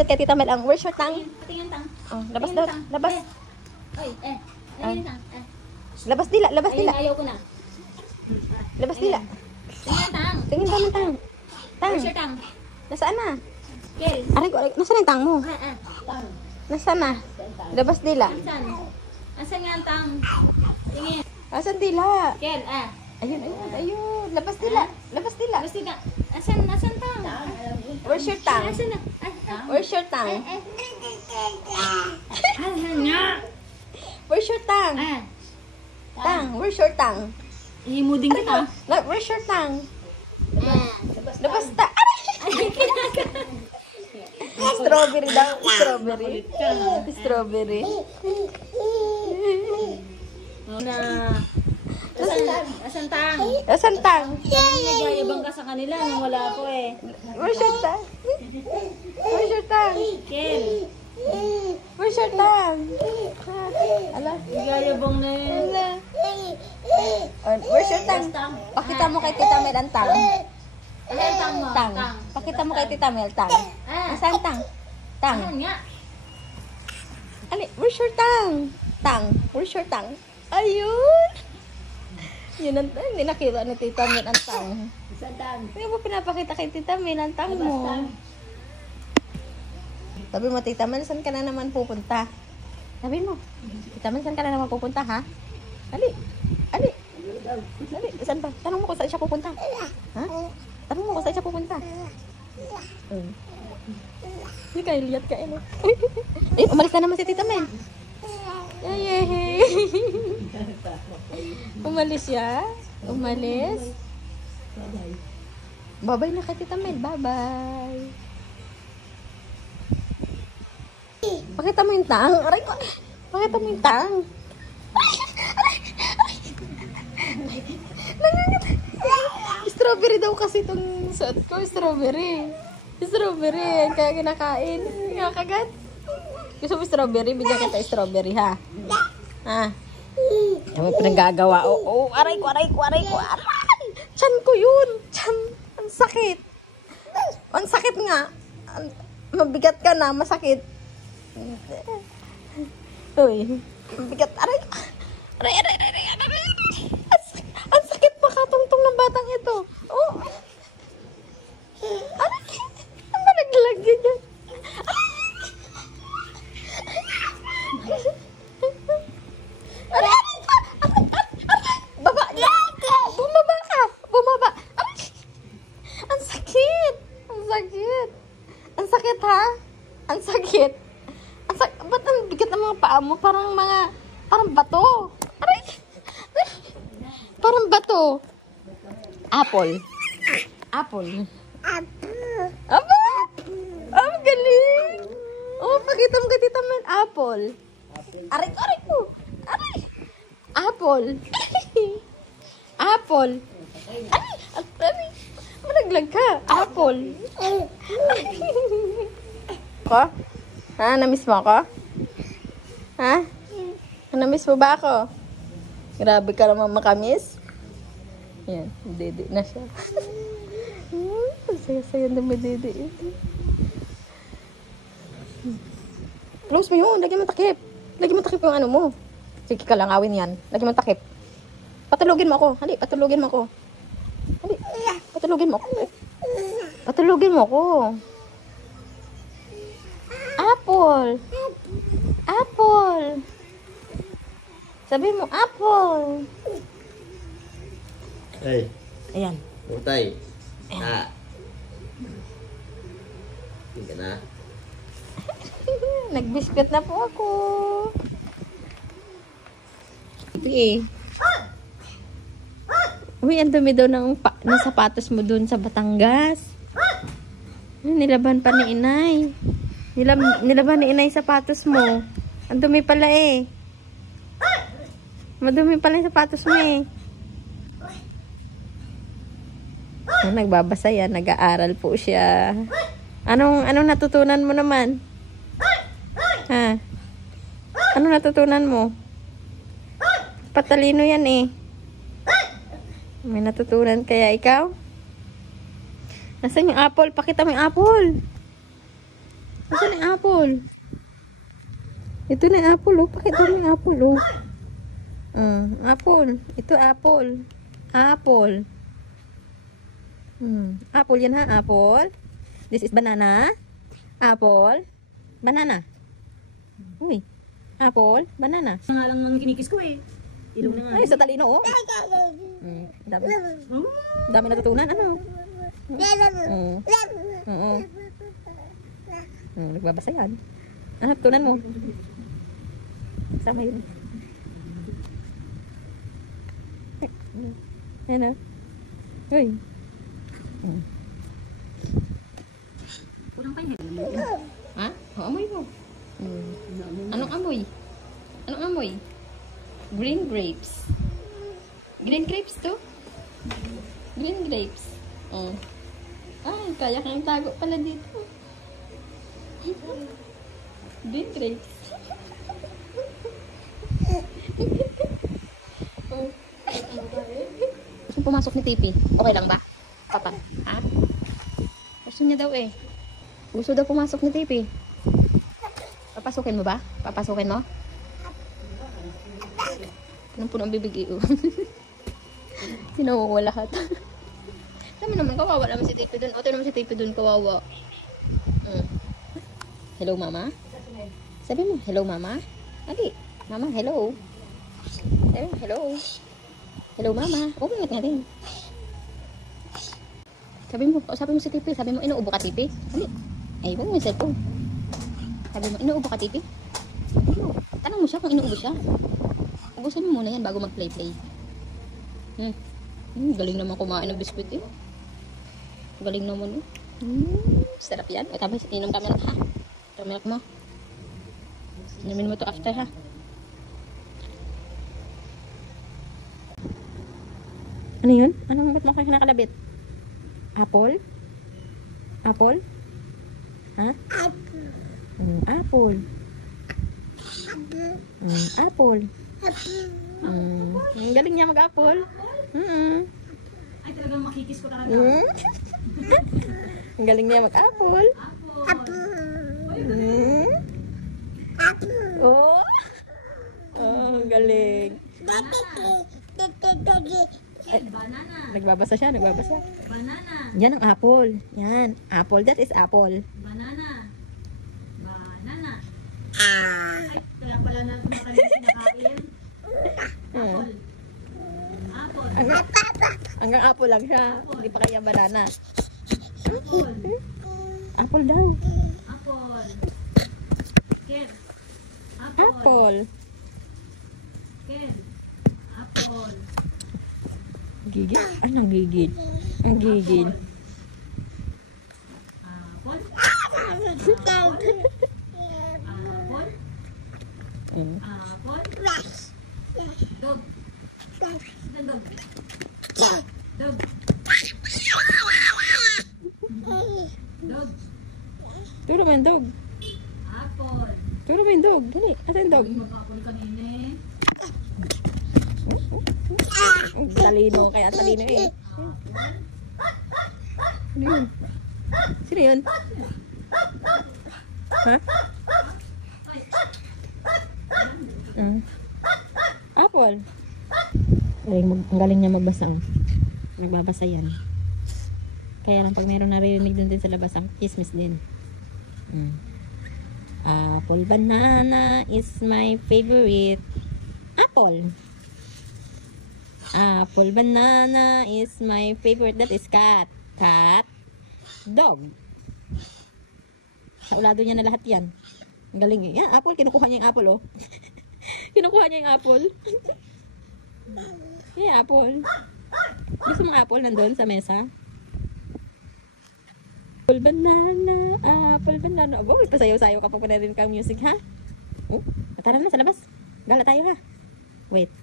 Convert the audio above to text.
ulit kay Tita Mel ang where's your tongue? Tingin tang. Oh, labas daw. Labas. Oy, tingin tang. Labas dila, labas dila. Ayaw ko na. Labas dila. Tingin tang. Tingin daw ng tang. Tang. Where's your tang? Nasaan na? Kel. Aray ko, nasaan yung tang mo? Tang. Nasaan na? Labas dila. Asan? Asan nga ang tang? Tingin. Asan dila? Kel, Ayun, ayun, ayun. Labas dila. Labas dila. Gusto ka. Asan tang? Where's your tongue? Asan na? Where's your tongue? Asan nga? Where's your tongue? Tang, where's your tongue? Ihimudin kita. Where's your tongue? Labas ta. Strawberry daw. Strawberry. Strawberry. Na. Asan tang? Asan tang? Nagyayabang ka sa kanila nung wala ako eh. Where's your tongue? Where's your tongue? Kel. Where's your tongue? Ala. Nagyayabang na yun. Ala. Where's your tongue? Pakita mo kay Tita Mel ang tang. Asan tang mo? Tang. Pakita mo kay Tita Mel tang. Asan tang? Tang. Asan nga? Ali, where's your tongue? Tang. Where's your tongue? Ayun. Yun ang tang. Hindi nakita ni Tita Mel ang tang. Asan tang? Hindi mo pinapakita kay Tita Mel ang tang mo. Sabi mo, Tita Mel, saan ka na naman pupunta? Sabi mo, Tita Mel, saan ka na naman pupunta, ha? Ali. Ali. Ali. Saan ba? Tanong mo kung saan siya pupunta. Ha? Tanong mo kung saan siya pupunta. Hindi kayo liyat ka, eh. Eh, umalis na naman si Tita Mel. Ay, umalis siya. Umalis. Bye-bye na kay Tita Mel. Bye-bye. Pakita mo yung tang. Aray ko. Pakita mo yung tang. Strawberry daw kasi itong suot ko. Strawberry. Strawberry. Kaya kinakain. Kinakagat. Gusto mo strawberry? Bigyan kita strawberry, ha? Ha? Ano mo pinagagawa? Oh, aray ko, aray ko, aray ko. Aray! Tiyan ko yun. Tiyan. Ang sakit. Ang sakit nga. Mabigat ka na. Masakit. Uy. Mabigat. Aray. Aray, aray, aray, aray. Ang sakit pa katungtong ng batang ito. Oh. Aray. Ang malaglag ganyan. Aray. Baba. Bumaba ka. Bumaba. Aray. Ang sakit. Ang sakit. Ang sakit, ha? Ang sakit. Ba't ang bigat ng mga paa mo? Parang bato. Aray. Parang bato. Apple. Apple. Aba! Oh, galing. Oh, pakita mo kay Tita Mel. Apple. Aray ko, aray ko. Aray. Apple. Apple. Aray. Aray. Malaglag ka. Apple. Ko? Ha? Namiss mo ako? Ha? Namiss mo ba ako? Grabe ka naman makamiss. Yan. Dede na siya. Saya-saya naman dede. Close mo yun. Lagyan mo takip. Lagyan mo takip yung ano mo. Sige ka lang, awin yan. Lagyan mo takip. Patulogin mo ako. Hali, patulogin mo ako. Hali, patulogin mo ako. Patulogin mo ako. Apple. Apple. Sabi mo, apple. Hey. Ayan. Putay. Ha. Tingnan na. Nagbiskit na po ako. Ito eh. Uy, ang dumi daw ng sapatos mo dun sa Batangas. Nilaban pa ni inay. Nilaban ni inay sapatos mo. Ang dumi pala eh. Madumi pala yung sapatos mo eh. Nagbabasa yan. Nag-aaral po siya. Anong natutunan mo naman? Ha? Anong natutunan mo? Patalino yan eh. May natutunan kaya ikaw? Nasaan yung apple? Pakita mo yung apple. Asan yung apple? Ito na yung apple, oh. Pakita mo yung apple, oh. Apple. Ito apple. Apple. Apple yan ha, apple. This is banana. Apple. Banana. Uy. Apple. Banana. Ang nga lang ng kinikis ko eh. Ilong na nga. Ay, sa talino, oh. Dami. Dami natutunan, ano? Nagbabasa yan. Ano natutunan mo? Sama yun. Ayan na. Uy. Kulang pa yun. Ha? O, amoy mo. Anong amoy? Anong amoy? Green grapes. Green grapes to? Green grapes. Oh. Ay, kaya kang tago pala dito. Green grapes. Gusto pumasok ni Tipi. Okay lang ba? Papa. Ha? Gusto niya daw eh. Gusto daw pumasok ni Tipi. Papasukin mo ba? Papasukin mo? Punong-puno ang bibig iyo. Sinawawa lahat. Alam mo naman, kawawa naman si Tipi dun. O, naman si Tipi dun, kawawa. Hello, mama? Sabi mo, hello, mama? Ali, mama, hello. Sabi mo, hello. Hello, mama. O, ingat nga din. Sabi mo si Tipi, sabi mo, inuubo ka, Tipi? Ali, ay, huwag mo yung cellphone. Sabi mo, inuubo ka, Tipi? Tanong mo siya kung inuubo siya. Ubusin mo muna yan bago mag-play-play. Galing naman kumain ng biskuit eh. Galing naman eh. Sarap yan. O tapos, inom kami ha. Ito milk mo. Inumin mo to after ha. Ano yun? Ano ba't mo kayo kinakalabit? Apple? Apple? Ha? Apple. Apple. Ang galing niya mag-apple. Ay, talagang makikis ko talaga. Ang galing niya mag-apple. Oh. Oh, ang galing. Ay, banana. Nagbabasa siya, nagbabasa. Banana. Yan ang apple. Yan. Apple, that is apple. Banana. Banana. Ay, kaya pala na kumakain. Apple. Apple. Hanggang apple lang siya. Hindi pa kaya banana. Apple. Apple daw. Apple. Ken. Apple. Ken. Apple. Gigil? Anong gigil? Ang gigil. Apple. Apple. Dog. Saan dog? Dog. Dog. Turo mo yung dog. Apple. Turo mo yung dog. Dali. Asa yung dog? Mag-apple kanina eh. Talino. Kaya talino eh. Ano yun? Sino yun? Ha? Apple. Ang galing niya magbasa. Nagbabasa yan. Kaya lang pag meron naririnig dun din sa labas, ang chismis din. Apple banana is my favorite. Apple. Apple banana is my favorite. That is cat. Cat. Dog. Kaulado niya na lahat yan. Ang galing eh. Yan, apple. Kinukuha niya yung apple, oh. Kinukuha niya yung apple. Yeah, apple. Gusto mong apple nandun sa mesa? Apple banana. Apple banana. Oh, pasayaw-sayaw ka pa rin kang music, ha? Oh, tara na sa labas. Gala tayo, ha? Wait.